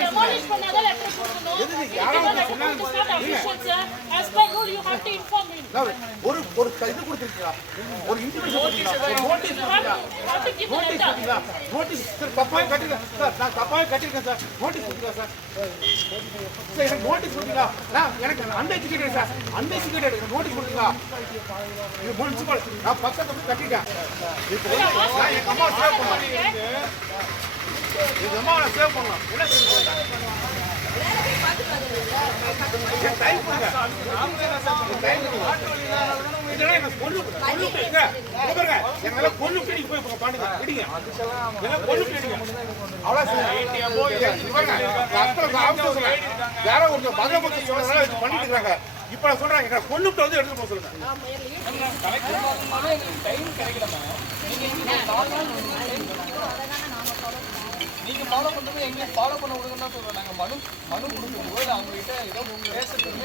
demolish பண்ணாத letter கொடுக்கணும். As per rule you have to inform him. ஒரு இது கொடுத்திருக்கீங்களா? ஒரு இன்டிமேஷன் கொடுத்திருக்கீங்களா? நோட்டீஸ் கொடுத்திருக்கீங்களா? நோட்டீஸ் சார் தப்பாவே கட்டிருக்கேன் சார். நான் தப்பாவே கட்டிருக்கேன் சார். நோட்டீஸ் கொடுத்தீங்களா சார்? சார் எனக்கு நோட்டீஸ் கொடுத்தீங்களா? நான் எனக்கு அன்எஜுகேட்டட் சார். அன்எஜுகேட்டட் நோட்டீஸ் கொடுத்தீங்களா? இது முனிசிபல் நான் பக்கத்துல போய் கட்டிட்டேன். இப்போ நான் எங்க அம்மா சேவ் பண்ணேன். எங்க அம்மா நான் சேவ் பண்ணலாம். என்ன சொல்றீங்க? டைம் கொடுங்க. டைம் கொடுங்க. இதெல்லாம் எனக்கு கொல்லு பிடிங்க. பாருங்க என்னால கொல்லு பிடிங்க போய் பாடுங்க. பிடிங்க. எல்லாம் கொல்லு பிடிங்க. அவ்வளவு சொல்லுங்க. யாரோ ஒரு பகவதி சொல்றதால இது பண்ணிட்டு இருக்காங்க. இப்ப நான் சொல்றேன் எங்க கொல்லுட்டு வந்து எடுத்து போக சொல்லுங்க. நீங்க ஃபாலோ பண்றது எங்களுக்கு ஃபாலோ பண்ண விடுங்கன்னு தான் சொல்றோம். நாங்க மனு கொடுக்கும்போது அவங்க கிட்ட ஏதோ பேசுறதுக்கு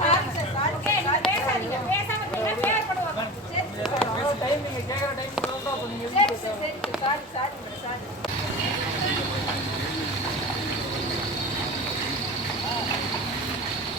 சார்